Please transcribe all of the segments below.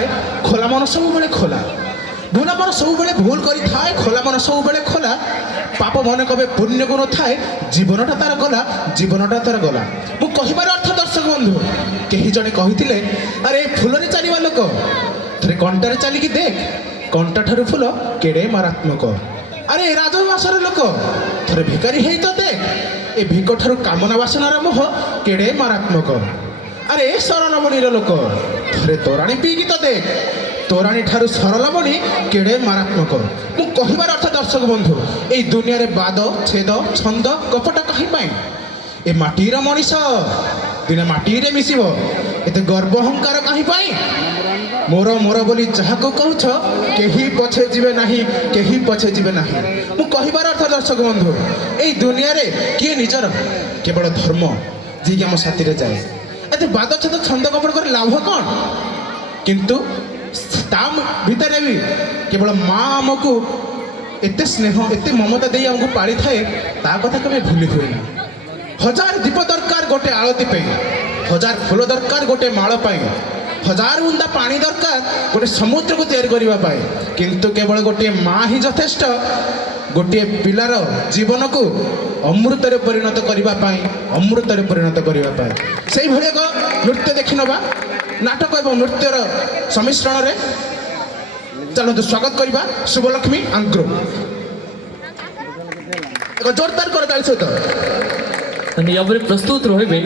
ଥାଏ ଖୋଲା ମନ ସବୁବେଳେ ଖୋଲା ଭୁଲ ମନ ସବୁବେଳେ ଭୁଲ କରିଥାଏ ଖୋଲା ମନ ସବୁବେଳେ ଖୋଲା ପାପ ମନେ କବେ ପୁଣ୍ୟ ଗୁଣ ଥାଏ ଜୀବନଟା ତାର ଗଲା ଜୀବନଟା ତାର ଗଲା ମୁଁ କହିବାର ଅର୍ଥ ଦର୍ଶକ ବନ୍ଧୁ କେହି ଜଣେ କହିଥିଲେ ଆରେ ଫୁଲରେ ଚାଲିବା ଲୋକ ଥରେ କଣ୍ଟାରେ ଚାଲିକି ଦେଖ କଣ୍ଟା ଠାରୁ ଫୁଲ କେଡ଼େ ମାରାତ୍ମକ ଆରେ ରାଜମାସର ଲୋକ ଥରେ ଭିକାରୀ ହେଇ ତ ଦେଖ ଏ ଭିକ ଠାରୁ କାମନା ବାସନାର ମୋହ କେଡ଼େ ମାରାତ୍ମକ ଆରେ ସରଳମଣିର ଲୋକ ଥରେ ତୋରାଣୀ ପିଇକି ତ ଦେଖ ତୋରାଣୀ ଠାରୁ ସରଳମଣି କେଡ଼େ ମାରାତ୍ମକ ମୁଁ କହିବାର ଅର୍ଥ ଦର୍ଶକ ବନ୍ଧୁ ଏଇ ଦୁନିଆରେ ବାଦ ଛେଦ ଛନ୍ଦ କପଟ କାହିଁ ପାଇଁ ଏ ମାଟିର ମଣିଷ ଦିନେ ମାଟିରେ ମିଶିବ ଏତେ ଗର୍ବ ଅହଙ୍କାର କାହିଁ ପାଇଁ ମୋର ମୋର ବୋଲି ଯାହାକୁ କହୁଛ କେହି ପଛେ ଯିବେ ନାହିଁ କେହି ପଛେ ଯିବେ ନାହିଁ ମୁଁ କହିବାର ଅର୍ଥ ଦର୍ଶକ ବନ୍ଧୁ ଏଇ ଦୁନିଆରେ କିଏ ନିଜର କେବଳ ଧର୍ମ ଯିଏକି ଆମ ସାଥିରେ ଯାଏ ଏତେ ବାଦ ଛେଦ ଛନ୍ଦ କପଟ କରି ଲାଭ କ'ଣ କିନ୍ତୁ ତା ଭିତରେ ବି କେବଳ ମା ଆମକୁ ଏତେ ସ୍ନେହ ଏତେ ମମତା ଦେଇ ଆମକୁ ପାଳିଥାଏ ତା କଥା କେବେ ଭୁଲି ହୁଏ ନା ହଜାର ଦୀପ ଦରକାର ଗୋଟେ ଆଳତି ପାଇଁ ହଜାର ଫୁଲ ଦରକାର ଗୋଟେ ମାଳ ପାଇଁ ହଜାର ବୁନ୍ଦା ପାଣି ଦରକାର ଗୋଟେ ସମୁଦ୍ରକୁ ତିଆରି କରିବା ପାଇଁ କିନ୍ତୁ କେବଳ ଗୋଟିଏ ମା ହିଁ ଯଥେଷ୍ଟ ଗୋଟିଏ ପିଲାର ଜୀବନକୁ ଅମୃତରେ ପରିଣତ କରିବା ପାଇଁ ଅମୃତରେ ପରିଣତ କରିବା ପାଇଁ ସେଇଭଳି ଏକ ନୃତ୍ୟ ଦେଖିନେବା ନାଟକ ଏବଂ ନୃତ୍ୟର ସମ୍ମିଶ୍ରଣରେ ଚାଲନ୍ତୁ ସ୍ୱାଗତ କରିବା ଶୁଭଲକ୍ଷ୍ମୀ ଆଙ୍ଗ୍ରୋ ଏକ ଜୋରଦାର କରତାଳି ସହିତ यावर प्रस्तुत रहिबे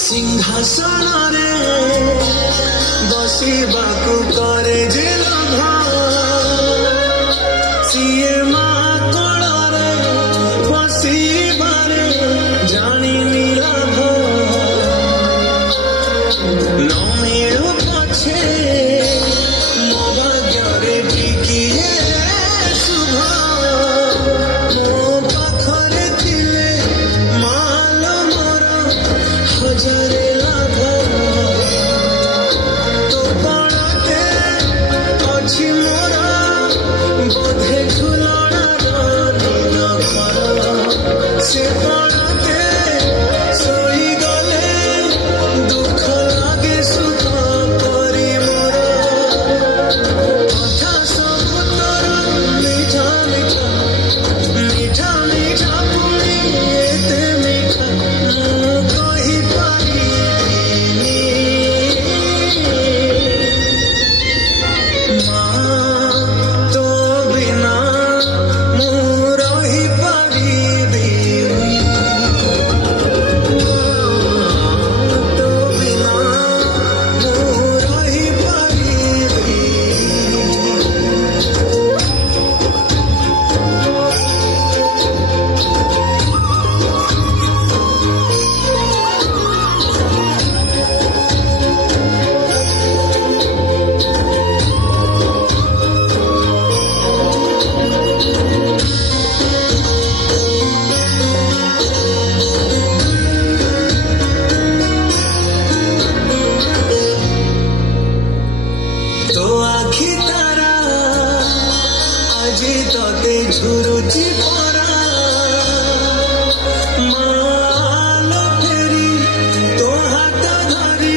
सिंहासନରେ ବସିବାକୁ କରେ ଯେ ଲୋଭ ସିଏ ମା କୋଳରେ ବସିବାରେ ଜାଣିନି ଲାଭ ନ ମିଳୁ ପଛେ ମୋ ଭାଗ୍ୟରେ ଟିକିଏ ଶୁଭ ମୋ ପାଖରେ ଥିଲେ ମାଲ ମୋର ହଜାରେ ଲାଭ ତୋ ପଣକେ ଅଛି ମୋର ବୋଧେ ଝୁଲଣାର ନୀଳ ଘର ସେ ପଣକେ ଶୋଇଗଲେ ଦୁଃଖ ଲାଗେ ସୁଖ କରି ମୋର କଥା ସବୁ ତୋର ମିଠା ମତେ ଝୁରୁଛି ପରା ମାଲ ଫେରି ତୋ ହାତ ଧରି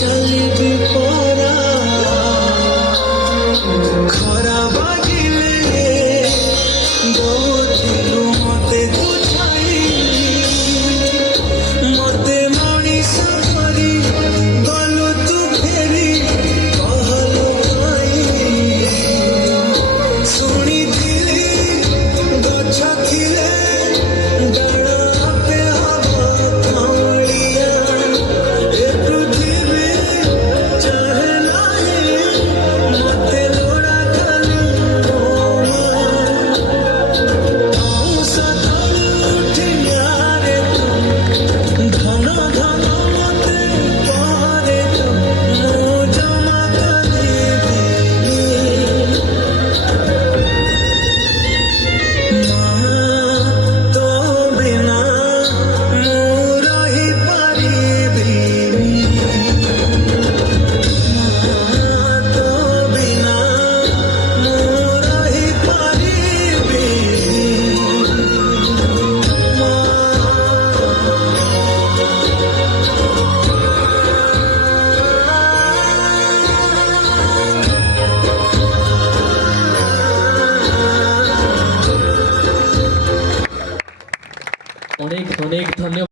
ଚାଲିବି ପରା ଖରା ବାଜିଲେ ଦଉଥିଲୁ ମତେ ବୁଝାଇ ମତେ ମଣିଷ କରି ଗଲୁ ତୁ ଫେରି କହିଲୁ କାଇଁ ଶୁଣିଥିଲି ଗଛ ଥିଲେ ଡାଳ ଆପେ ହବ କାଉଁଳିଆ ଏ ପୃଥିବୀ ଚାହେଁ ନାହିଁ ମତେ ଲୋଡ଼ା ଖାଲି ସକାଳୁ ଉଠିଲାରେ ତୁ ଧନ ଧନ ମତେ କରେ ତୁ ମୁଁ ଜମା କରିବିନି ମା ତୋ ବିନା ମୁଁ ରହିପାରିବିନି ମା ତୋ ବିନା ମୁଁ ରହିପାରିବିନି ମା অনেক অনেক ধন্যবাদ।